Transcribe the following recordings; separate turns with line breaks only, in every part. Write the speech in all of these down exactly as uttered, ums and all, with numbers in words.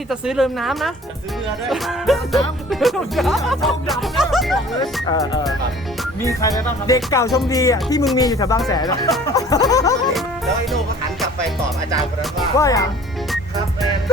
จะซื้อเรือน้ำนะ
จะซื้อเรือด้วย
น้ำทองดำนะบอกเลยเออเออ
มีใครไปบ้างครับ
เด็กเก่าชมดีอ่ะที่มึงมีอยู่แถวบางแสนอ่ะ
แล้วไอ้โน่ก็หันกลับไปตอบอาจารย์คนนั้นว่า
ว่าอย่าง
ครับแมน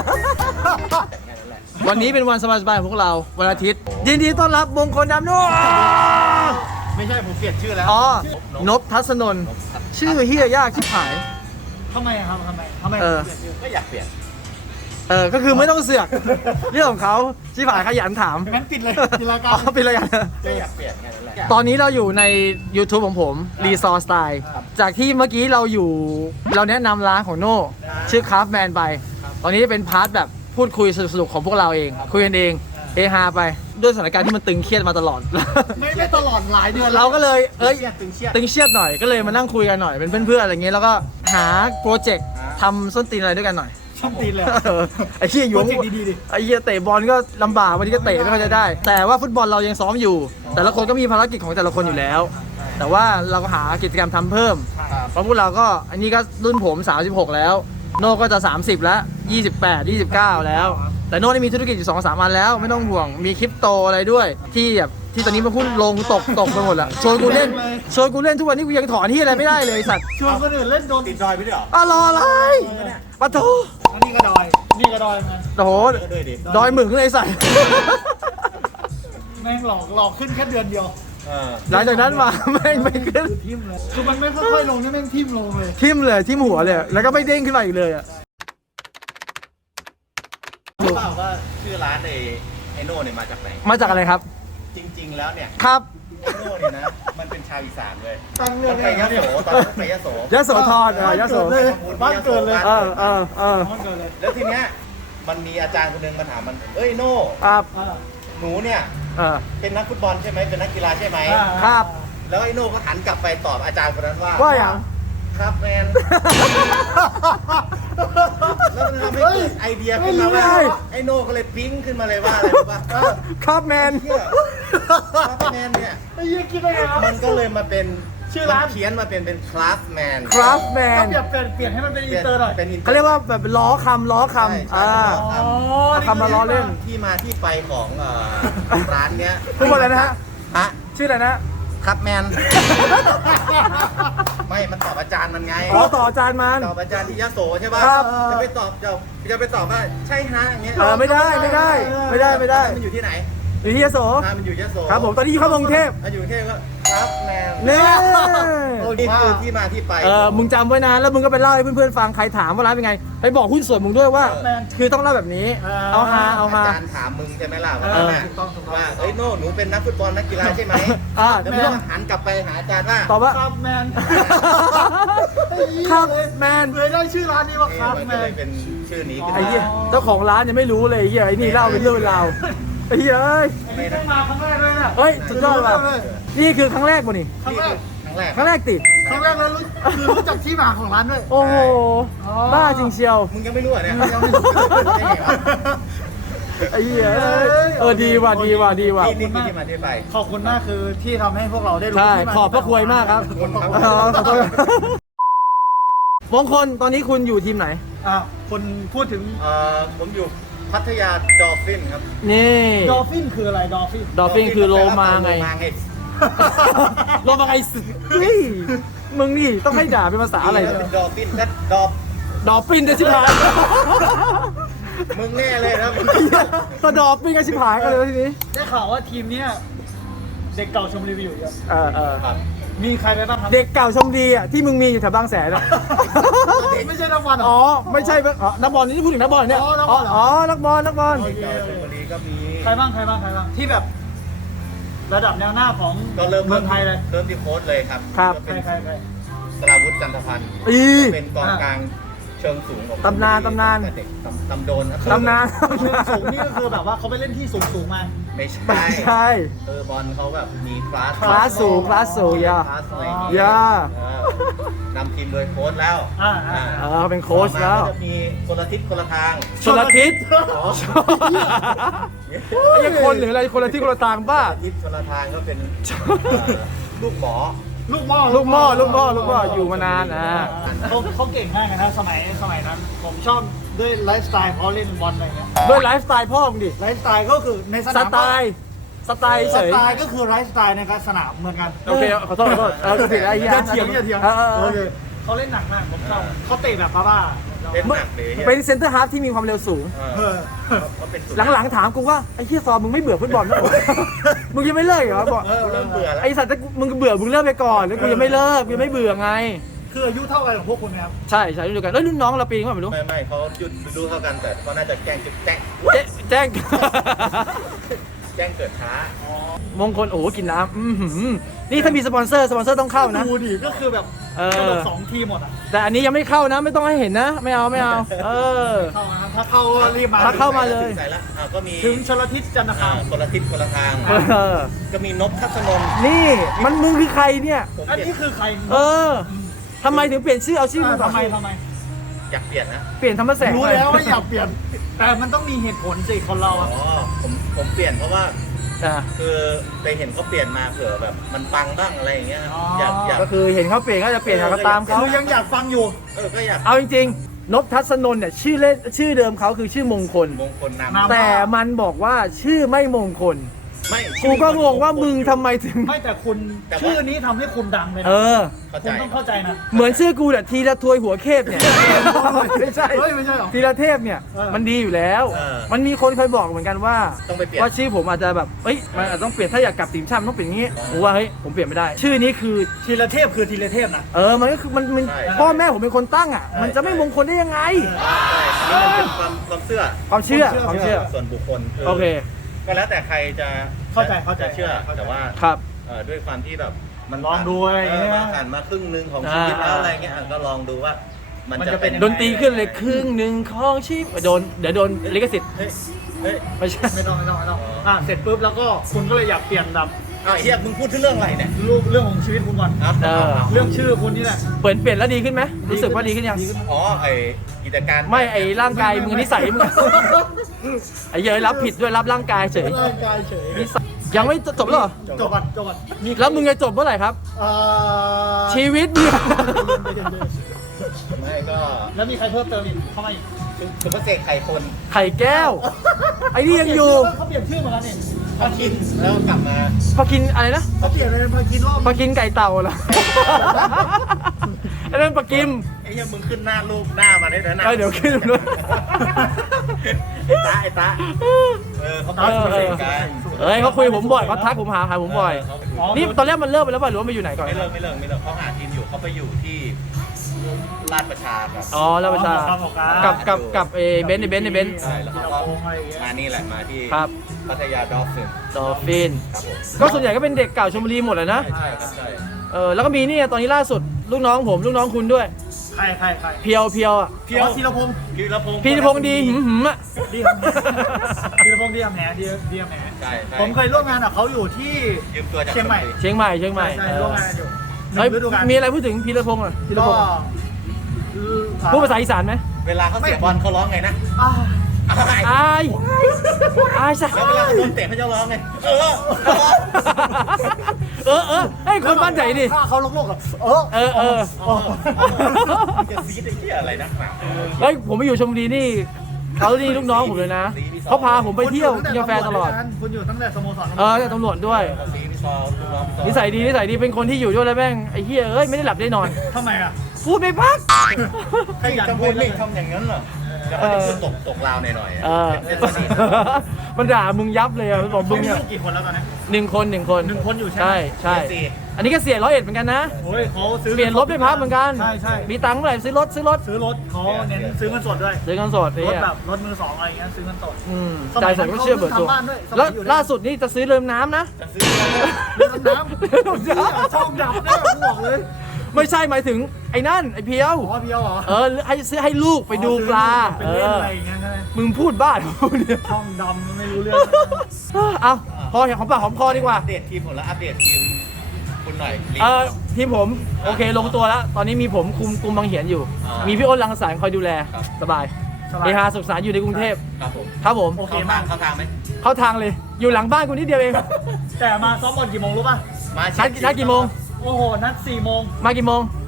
วันนี้เป็นวันสบายๆของพวกเราวันอาทิตย์ยินดีต้อนรับมงคลดำนุ่
ไม่ใช่ผมเปลี่ยนชื่อแล้ว
อ๋อนพทัศนนท์ชื่อเฮียยากชิบหาย
ทำไมครับทำไมทำไมเปลี่ยนชื่อก็อยากเปลี่ยน
เออก็คือไม่ต้องเสือกเรื่องของเขาชิบหายขยันถาม
งั้นปิดเลยปิดรายการ
อ๋อปิดรายการ
ก็อยากเปลี่ยนแค่นั้นแหละ
ตอนนี้เราอยู่ใน YouTube ของผมรีซอร์สไตล์จากที่เมื่อกี้เราอยู่เราแนะนำร้านของโน่ชื่อคราฟแมนไปตอนนี้เป็นพาร์ทแบบพูดคุยสนุกๆของพวกเราเองคุยกันเองเฮฮาไปด้วยสถานการณ์ที่มันตึงเครียดมาตลอด
ไม่ไม่ตลอดหลายเดือน
เราก็เลยเอ้ย
ตึงเครียด
ตึงเครียดหน่อยก็เลยมานั่งคุยกันหน่อยเป็นเพื่อนๆอะไรเงี้ยแล้วก็หาโปรเจกต์ทำส้นตีนอะไรด้วยกันหน่อย
ส้นตีนเลย
ไอ้เหี้ยอยู่ไอ้เหี้ยเตะบอลก็ลำบากวันนี้ก็เตะไม่ค่อยจะได้แต่ว่าฟุตบอลเรายังซ้อมอยู่แต่ละคนก็มีภารกิจของแต่ละคนอยู่แล้วแต่ว่าเราก็หากิจกรรมทำเพิ่มเพราะพวกเราก็อันนี้ก็รุ่นผมสามสิบหกแล้วโน่ก็จะสามสิบแล้วยี่สิบแปด ยี่สิบเก้าแล้วแต่โน่ได้มีธุรกิจอยู่ สองสาม อันแล้วไม่ต้องห่วงมีคริปโตอะไรด้วยที่แบบที่ตอนนี้มันหุ้นลงตกตกไปหมดละชวนกูเล่นชวนกูเล่นทุกวันนี้กูยังถอนที่อะไรไม่ได้เลยสัตว์
ชวนคนอื่นเล่นโดนติดดอยไปด้วยเหรอ
อ่ะรออะไรปะโถ
อันนี้ก็ดอยนี่ก็ดอยมัน
โอ้โหดอยหมึกเลยใส่
แม่งหลอกหลอกขึ้นแค่เดือนเดียว
หลังจากนั้นมาแม่งไม่ขึ้น
ทิ่มเลยคือมันไม่ค่อยๆลงนี่แม่งทิ่มลงเลย
ทิ่มเลยทิ่มหัวเลยแล้วก็ไม่เด้งขึ้นมาอีกเลยอ่ะ
รู้เปล่าว่าชื่อร้านไอ้ไอโน่เนี่ยมาจากไหน
มาจากอะไรครับ
จริงๆแล้วเนี่ย
ครับ
ไอโน่เนี่ยนะมันเป็นชาวอีสานเลยมันไปยโสตอนนั้นไปยโส
ยโสธรอ่ะยโส
บ้านเกิดเลย
เออเออเออ
บ้านเกิดเลยแล้วทีเนี้ยมันมีอาจารย์คนนึงมาถามมันเอ้ยโน่
ครับ
หนูเนี่ยเป็นนักฟุตบอลใช่ไหมเป็นนักกีฬาใช่ไหม
ครับ
แล้วไอโน่ก็หันกลับไปตอบอาจารย์คนนั้นว่า
ว่าอย่าง
ครับแมนแล้วมันทำให้เกิดไอเดียขึ้นมาว่าไอโน่ก็เลยปิ๊งขึ้นมาเลยว่าอะไรรู้ป่ะ
ครับแมน
ครับแมนเนี่ย
ไอ้ยี่คิดได้ไง
มันก็เลยมาเป็น
ชื่อร้าน
เขียนมาเป็นเป็นคลาสแมน
คลาสแมน
ก็เปลี่ยนเปลี่ยนให้มันเป็นอินเตอร์หน่อย
เขาเรียกว่าแบบล้อคำล้อคำอ่าคำมาล้อเล่น
ที่มาที่ไปของร้านเนี้ย
พูดอะไรนะฮะ
ฮะ
ชื่ออะไร
นะครับแมนไม่มันตอบอาจารย์มันไง
อ๋อตอบอาจารย์มัน
ตอบอาจารย์ที่ยโสใช่ป่ะจะไปตอบจะจะไปตอบว่าใช่ฮะอย่างเงี้ย
เออไม่ได้ไม่ได้ไม่ได้ไม่ได้
มันอยู่ที่ไหน
อยู่ที่ยโส
มันอยู่ยโส
ครับผมตอนนี้อยู่เข้ากรุงเทพ
อยู่กรุงเทพก็ครับแมน
เนี่ย
นี่คือที่มาที่ไป
เออมึงจำไว้นะแล้วมึงก็ไปเล่าให้เพื่อนๆฟังใครถามว่าร้านเป็นไงไปบอกหุ้นส่วนมึงด้วยว่าคือต้องเล่าแบบนี้เอาฮาเอาฮา
อาจารย์ถามมึงใช่ไหมล่ะว่าเอ้ยโน่หนูเป็นนักฟุตบอลนักกีฬาใช่ไหมแล้วมึงหันกลับไปหาอาจารย์ว่า
ตอบว่า
ครับแมน
ครับแมน
เลยได้ชื่อร้านนี้ว่าครับแมนเป็นชื่อนี้
ไอ้เหี้ยเจ้าของร้านยังไม่รู้เลยไอ้เหี้ยไอ้นี่เล่าเป็นเรื่องเป็นราวไอ้เหี้ยเอ้ย
ไม่ได้มาครั้งแรกเลยนะ
เฮ้ยสุดยอดว่ะนี่คือครั้งแรกป่ะนี่
ครั้งแรกครั้งแรก
ครั้งแรกติด
ครั้งแรกแล้วคือรู้จักที่มาของร้านด้วย
โอ้โหบ้าจริงเชียว
มึงยังไม่รู้อ่ะเนี่ย
ไอ้เหี้ยเออดีว่ะดีว่ะดีว่ะ
นี่คือที่มาที่ไปขอบคุณมากคือที่ทำให้พวกเราได้รู้
ใช่ขอบพระคุณมากครับมงคลตอนนี้คุณอยู่ทีมไหน
อ่าคนพูดถึงเอ่อผมอยู่พัทยาดอลฟินครับ
นี่
ดอลฟินคืออะไรดอลฟิน
ดอลฟินคือโลมาไงโลมาไงสุดเฮ้ยมึงนี่ต้องให้ด่าเป็นภาษาอะไร
ดอลฟินและดอล
ดอลฟินจะชิบหาย
มึงแน่เลยนะมึง
ตัวดอลฟินก็ชิบหายกันเลยทีนี้
ได้ข่าวว่าทีมเนี้ยเด็กเก่าชมรีวิวเยอะ
เออเออ
มีใครไปบ้างครับ
เด็กเก่าชมดีอ่ะที่มึงมีอยู่แถวบางแสนอ่ะ
ไม่ใช่นักบอล
อ๋อไม่ใช่อ๋อนักบอลนี่พูดถึงนักบอลเนี่ยอ๋ออ๋อนักบอลนักบอล
เด็กเก่าชมรีก็มีใครบ้างใครบ้างใครบ้างที่แบบระดับแนวหน้าของเมืองไทยเลย
เริ่
มที่โค้ชเลยครับ
ครับ
ใครใครใครสราวุธจันทพันธ์เป็นกองกลางเชิงสูงของ
ตำนานตำนาน
เด็กตำโดน
ตำนาน
สูงนี่ก็คือแบบว่าเขาไปเล่นที่สูงสูงมาไม่ใช่
ใช่
เออบอลเขาแบบมีคลาส
คลาสสูงคลาสสูงย่าย่
านำทีมโดยโค้ชแล้ว
อ่าอ่าเป็นโค้ชแล้ว
จะมีคนละทิศคนละทาง
คนละทิศไอ้คนหรืออะไรคนละทิศคนละทางบ้า
ทิศคนละทางก็เป็นลูกหมอลูกหม้อ
ลูกหม้อลูกหม้อลูกหม้ออยู่มานานอ่ะ
เขาเขาเก่งมากนะสมัยสมัยนั้นผมชอบ
ด้วยไลฟ์สไตล์เขาเล่นบอลอะไรเงี้ย
ด้วยไลฟ์สไตล์พ่อมึงดิ
ไลฟ์สไตล์ก็คือในส
ส
นาม
ไตล์สไตล์
ส
เฉย
ไตล์ก็คือไลฟ์สไตล์ในการสนามเหมือนกัน
โอเคขอโทษขอโทษเอาผิดไอ้เหี้ย
อย่าเถียงอย่าเถียง
ออออ
โอเคเขาเล่นหนักมากผมชอบเขาเตะแบบบ้าๆ
เล่นหนักเลย
เป็นเซนเตอร์ฮาล์ฟที่มีความเร็วสูง
เออเขาเป็นสุด
หลังๆถามกูว่าไอ้เหี้ยซอมมึงไม่เบื่อฟุตบอลนะมึงยังไม่เลิกเหรอบอก
เออเริ่มเบื่อแล้ว
ไอ้สัตว์ถ้ามึงเบื่อมึงเลิกไปก่อนแล้วกูยังไม่เลิกกูยังไม่เบื่อไง
คืออายุเท่ากันของพวกคุณนะครับ
ใช่ใช่รุ่นเดียวกันแล้วรุ่นน้องเราปีนี้ว่าไม่รู้
ไม่ไม่เขาหยุดดูเท่ากันแต่เขาน่าจะแกล้งจุดแจ้ง
แจ้แจ้ง
แจ้งเกิดช้าม
งคลโอ้โหกินน้ำอื้อหือนี่ถ้ามีสปอนเซอร์สปอนเซอร์ต้องเข้านะ
ดูดิก็คือแบบ
เออ
ก็แบบสองทีมหมดอ่ะ
แต่อันนี้ยังไม่เข้านะไม่ต้องให้เห็นนะ ไม่เอาไม่เอา เออ
เข้ามาถ้าเข้ารีบมา
ถ้าเข้ามาเลย
ใส่ละอ่าก็มี
ถึงชลทิศจันทคา
อ่าม คนละทิศคนละทาง
เออ
ก็มีนพทัศนนท์
นี่มันมึงคือใครเนี่ย
ผม
อัน
เปลี่ย
นี้
น
คือใคร
เออทำไมถึงเปลี่ยนชื่อเอาชื่อมึงก่อน
ทำไมทำไม
อยากเปลี่ยนนะ
เปลี่ยนธรรมแสง
รู้
เลย
แล้วว่าอยากเปลี่ยน แต่มันต้องมีเหตุผลสิคนเรา
อ๋อ
อ่ะ
ผมผมเปลี่ยนเพราะว่า
อ่ะ
คือไปเห็นเขาเปลี่ยนมาเผื่อแบบมันปังบ้างอะไรอย่างเงี้ยอยากอยาก
ก็คือเห็นเขาเปลี่ยนก็จะเปลี่ยนก็ตามเขา
คือยังอยากฟังอยู่
เออก็อยาก
เอาจริงๆนพทัศนนท์เนี่ยชื่อเล่นชื่อเดิมเขาคือชื่อมงคล
มงคลน
นำ
แต่มันบอกว่าชื่อไม่มงคล
ำไม่
กูก็งงว่ามึงทำไมถึง
ไม่แต่คุณ
แต่ว่า
ชื่อนี้ทำให้คุณดังเลย
เอ
นะ
อ
เข้า
คุ
ใจ
ณต้องเข้าใจนะ
เหมือนชื่อกูเนี่ยทีละทวยหัวเทพเนี่ย ไม่ใช่
เฮ้ยไม่ใช่หรอ
ทีละเทพเนี่ย
เออ
มันดีอยู่แล้ว
เออ
มันมีคนเคยบอกเหมือนกันว่า
ต้องไปเปลี่ยน
ว่าชื่อผมอาจจะแบบเอ้ยมันอาจจะต้องเปลี่ยนถ้าอยากกลับทีมชาติมันต้องเปลี่ยนอย่างงี้ผมว่าเฮ้ยผมเปลี่ยนไม่ได้ ชื่อนี้คือ
ทีละเทพคือทีละเทพนะ
เออมันก็คือมันมัน
ใช่
พ่อแม่ผมเป็นคนตั้งอ่ะ มันจะไม่มงคลได้ยังไง
ใช่อันนี้มันเป็นความความเชื่อ
ความเชื่อความเชื่อ
ส่วนบุคคลคือ
โอเค
ก็แล้วแต่ใครจะ
เข้าใจเข้าใจ
จะเชื่อแต่ว่า
ครับ
เอ่อด้วยความที่แบบมัน
ลองดูอะไรอย่างเงี้ย
มาผ่านมาครึ่งหนึ่งของชีวิตแล้วอะไรเงี้ยอ่ะก็ลองดูว่ามัน
มัน
จะ
จะเป็
เป็น
น
ดนตรีขึ้นเลยครึ่งหนึ่งของชีพโดนเดี๋ยวโดนลิขสิทธิ์
เฮ้ยเฮ้ย
ไม่ใช่
ไม่ต้องไม่ต้องไม่ต้องอ่ะเสร็จปุ๊บแล้วก็คุณก็เลยอยากเปลี่ยนแบบ
อ้าวไอ้เฮียมึงพูดถึงเรื่องอะไรเนี่ย
รูปเรื่องของชีวิตคุณก่อน
อ้าว
เออ
เรื่องชื่อคุณนี่แหละ
เปลี่ยนเปลี่ยนแล้วดีขึ้นไหมรู้สึกว่าดีขึ้นยัง
อ๋อไอกิจการ
ไม่ไอร่างกายมึงนิสัยมึงไอเหี้ยอะรับผิดด้วยรับร่างกายเฉย
ร่างกายเฉย
นิสัยยังไม่จบแล้วเหรอ
จบก่อนจบก่อนมี
แล้วมึงจะจบเมื่อไหร่ครับ
เอ่อ
ชีวิตมึง
ไม่ก็
แล้วมีใครเพิ่มเติมอีกเข้ามาอีก
สุภเสกไข่คน
ไข่แก้ว ไอ้นี่ยังอยู่
เขาเปลี่ยนชื่อมาแล้วนี่
พอกินแล้วกลับมา
พอกินอะไรนะ
เขาเปลี่ยนเป็นพากินรอบ
ปลากินไก่เต่าเหรอ อันนั้นปลากิม
ไอ้เหี้ยมึงขึ้นหน้ารูปหน้ามาได้แล้วนะ
เออเดี๋ยวขึ้นด้วย
ไอ้ตาไอ้ตาเออเขา
เอ
ตั้ง
อ
สุภ
เอ
เส
อก
กัน
เอ้ยเขาคุยกับผมบ่อยเขาทักผมหาหาผมบ่อย
เเขา
นี่ตอนแรกมันเลิกไปแล้วป่ะหรือว่ามันอยู่ไหนก่อน
ไม่เลิกไม่เลิกไม่เลิกเขาหาทีมอยู่เขาไปอยู่ที่ลาดประชาครับ
อ๋อแล้วประชากับกับกับเอเบนซ์ในเบนซ์ในเบนซ์
ใช่แล้วเขาก็
โงอะไรอย่างเงี้ย
มานี่แหละมาที่
ครับ
พัทยาดอฟฟิน
ดอฟฟิน
ครับผม
ก็ส่วนใหญ่ก็เป็นเด็กเก่าชลบุรีหมดเลยนะ
ใช่ครับใช่
เออแล้วก็มีนี่ตอนนี้ล่าสุดลูกน้องผมลูกน้องคุณด้วย
ใครใครใคร
เพียวเพียวอ่ะ
เพียวธีรพงศ์
พีรพงศ์
พีรพงศ์ดีหืมหืมอ่ะ
ดีคำธีรพงศ์ดีคำแหนดีดีคำแหน
ใช่ใช่
ผมเคยร่วมงานกับเขาอยู่ที่
ยืมตัวจาก
เชียงใหม่
เชียงใหม่เชียงใหม่
ใช่
เอ
ร่ว
อ
มงานกันอยู่ห
เฮ้ย
นึ่งฤดูกาล
มีอะไรพูดถึงพีรพงศ์อ่ะพีร
ก็
พงศ์พูดภาษาอีสานไหม
เวลาเขาเสียบอลเขาร้องไงนะ
อ่า
อะไร
อายอายซะ
แล้วเวลาเขาโดนเตะเขาจะร้องไงเออ
เออเออเฮ้ยคนบ้านไหนดิ
ถ้าเขาโลกๆอ่ะเออ
เออเออ
เออ
จะซีดไอ้เหี้ยอะไรนักหนา
เฮ้ยผมไปอยู่ชลบุรีนี่เขานี่ลูกน้องผมเลยนะเขาพาผมไปเที่ยวกินกาแฟตลอด
คุณอยู่ตั้งแต่สโมสร
เออแต่ตำรวจด้วย
ซีพี่ซอลูกน้องพี่ซอ
นิสัยดีนิสัยดีเป็นคนที่อยู่ด้วยแล้วแม่งไอ้เหี้ยเอ้ยไม่ได้หลับได้นอน
ทำไมอ่ะ
พูดไม่พัก
ขยัน
จะ
พู
พู
ด
ด
เล
ไม่
ย
ทำอย่างนั้นเหรอจะพูดจะพูดตกตกลาวหน่อยๆ
เออ
เป็นสนิท
มันด่ามึงยับเลยอ่ะมันบอกมึ
มึ
ง
งมี
เนี่ย
ลูกกี่คนแล้วตอนนี้
หนึ่งคนหนึ่งคน
หนึ่งคนอยู่ใช่ไหม
ใช่ใช่อันนี้ก็เสียร้อยเอ็ดเหมือนกันนะ
โอ้ยเขาซื้อ
เปลี่ยนรถไม่พักเหมือนกัน
ใช่ใช่
มีตังค์เท่าไหร่ซื้อรถซื้อรถ
ซื้อรถเขาเน้นซื้อเงินสดด้วย
ซื้อเงินสด
ร
นี่
ถแบบรถมือสองอะไรอย่างเงี้ยซื้อเงินสด
อืม
สมั
จ่าย ยส
นั้
ด
น
ก็เชื่อเบิดตัว
เขาทำบ้านด้วยสมัย
แล้ว
อยู่ด้วย
ล่าสุดนี่จะซื้อเรือน้ำนะ
จะซื้อ
เรือดำน้ำช่องดับเนี่ยกูบอกเลย
ไม่ใช่หมายถึงไอ้นั่นไอ้เพียว
อ๋อเพียวเหรอ
เออให้ซื้อให้ลูกไปดูปลา
ไป
เอ
เล่น
อ
อะไรอย่างเงี้ยใช่ไหม
มึงพูดบ้าพูดเนี่ย
ช่องดำไม่รู้เรื่อง
เอาพอเห็นของปากหอมคอดีกว่า
อัปเดตทีมหมดแล้วอัปเดตทีมคุณหน่อยลีก
เออทีมผมโอเคลงตัวแล้ว ตอนนี้มีผมคุมกุมบางเหียนอยู่
อ่ามี
มีพี่อ้นรังสรรค์คอยดูแล
ครับ
สบาย
สบาย
เอฮาสุขสารอยู่ในกรุงเทพ
ครับผม
ครับผม
โอเค
เข้าทางเข้าทางไหม
เข้าทางเลย อยู่หลังบ้านกูนิดเดียวเอง
แต่มาซ้อมบอลกี่โมงรู้ป่ะ
มา
นัดนัดกี่โมง
โอ้โห นัดสี่โมง
มากี่โมง
ส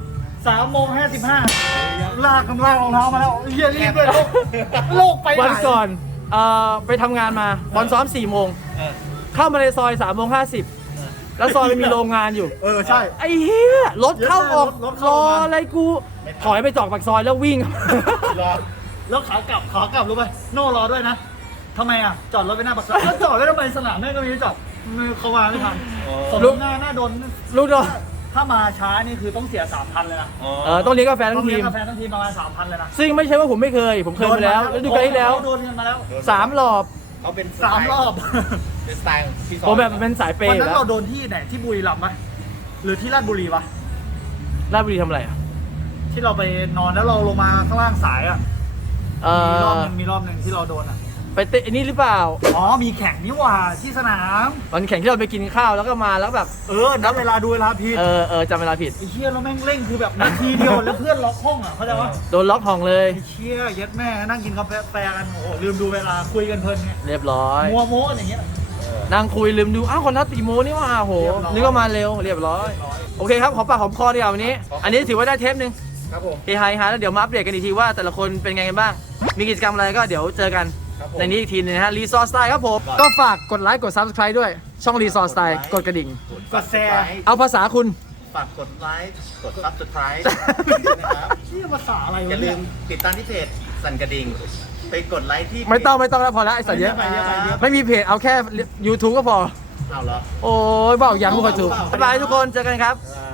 สามโมงห้าสิบห้าลากกันลากรองเท้ามาแล้วเฮียรีบด้วยโลกโลกไปไหน
วันก่อนเอ่อไปทำงานมาบอลซ้อมสี่โมง
เออ
เข้ามาในซอยสามโมงห้าสิบแล้วซอยมันมีโรงงานอยู่
เออใช่
ไอ้เหี้ยรถเข้าออก
รถ
ร
เข้า
อ
มา
อะไรกูถอยไปจอดปากซอยแล้ววิ่ง
รอ
แล้วขากลับขากลับรู้ไหมโน่รอด้วยนะทำไมอ่ะจอดรถไว้หน้าปากซอยแล้วจอดไว้ทำไมสนามแม่งก็มีให้จอดมือเขามาไม่ทันสม
ลูก
หน้าหน้าโดน
ลูกน้อง
ถ้ามาช้านี่คือต้องเสียสามพันเลยนะ
เออต้องเลี้ยงกาแฟทั้
ต้อง ง
ที
เลี้ย
ม
งกาแฟทั้งทีมประมาณสามพันเลยนะ
ซึ่งไม่ใช่ว่าผมไม่เคย ผมเคยมาแล้วแล้วดูกันที่แล้ว
โดนกันมาแล้ว
สามรอบ
เขาเป็น
สามรอบ
เป็นสไตล์ที่สอง
ผมแบบเป็นสายเป
วัน
ย์อยู่
นั้น
แล้ว
เราโดนที่ไหนที่บุรีรัมย์ไหมหรือที่ราชบุรีปะ
ราชบุรีทำอะไรอ่ะ
ที่เราไปนอนแล้วเราลงมาข้างล่างสายอ่ะ
เอ
มีรอบ
อ
หนึงมีรอบหนึ่งที่เราโดนอ่ะ
ไปเตะอันนี้หรือเปล่า
อ๋อมีแข่งนี่หว่าที่สนาม
วันแข่งที่เราไปกินข้าวแล้วก็มาแล้วแบบ
เออนับเวลาดูเวลาผิด
เออเออจำเวลาผิด
ไอ้เชี่ยเราแม่งเร่งคือแบบนาทีเดียวแล้วเพื่อนล็อกห้องอ่ะเข้าใจปะ
โดนล็อกห้องเลย
ไอ้เชี่ยเย็ดแม่นั่งกินกาแฟแฟกันโอ้โหลืมดูเวลาคุยกันเพลินไง
เรียบร้อย
มัวโม้อย่างเงี้ย
นั่งคุยลืมดู อ้าวคนนัดตีโมนี่ว่าโห
เรียบร้อย
นี่ก็มาเร็ว เรียบร้อย โอเคครับ หอมปากหอมคอดีกว่าวันนี้ อันนี้ถือว่าได้เทปหนึ่ง
ครับผม
เฮฮาเฮฮาแล้วเดี๋ยวมาอัปเดตกันอีกทีว่าแต่ละคนเป็นไงกันบ้าง มีกิจกรรมอะไรก็เดี๋ยวเจอกัน
ครับผม
ในนี้อีกทีหนึงนะฮะ รีซอร์สไตล์ครับผม ก็ฝากกดไลค์กด ซับสไครบ์ ด้วย ช่องรีซอร์สไตล์ กดกระดิ่ง
กดแชร์
เอาภาษาคุณ
ฝากกดไลค์กด ซับสไครบ์ นะครับ
นี่ภาษาอะไระ
อย่าวลื
เนี่ย
มติดตามที่เพจสั่นกระดิ่ง ไปกดไลค์ที่
ไม่ต้องไม่ต้องแล้วพอแล้วไอ้สัตว์เยอะ
ไปเยอะไปเยอะ
ไม่มีเพจ เอาแค่ ยูทูบ ก็พอ
เอาเหรอ
โอ้ยบอกยังทุกคนถูก
เอา
บ๊ายบายทุกคน เจอกันครับ
อ่า